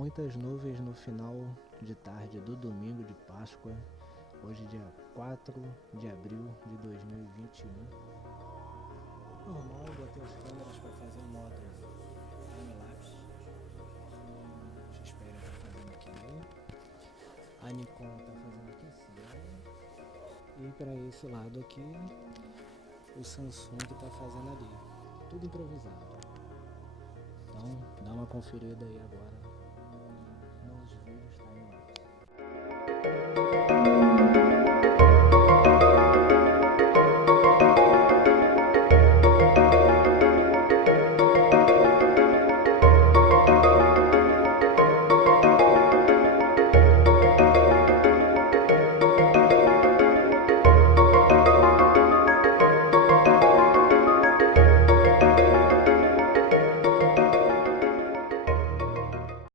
Muitas nuvens no final de tarde do Domingo de Pascoa, hoje dia 4 de abril de 2021. Normal, botei as câmeras para fazer o modo time-lapse. Deixa eu esperar, tá fazendo aqui. A Nikon tá fazendo aqui assim. E para esse lado aqui, o Samsung tá fazendo ali. Tudo improvisado. Então, dá uma conferida aí agora.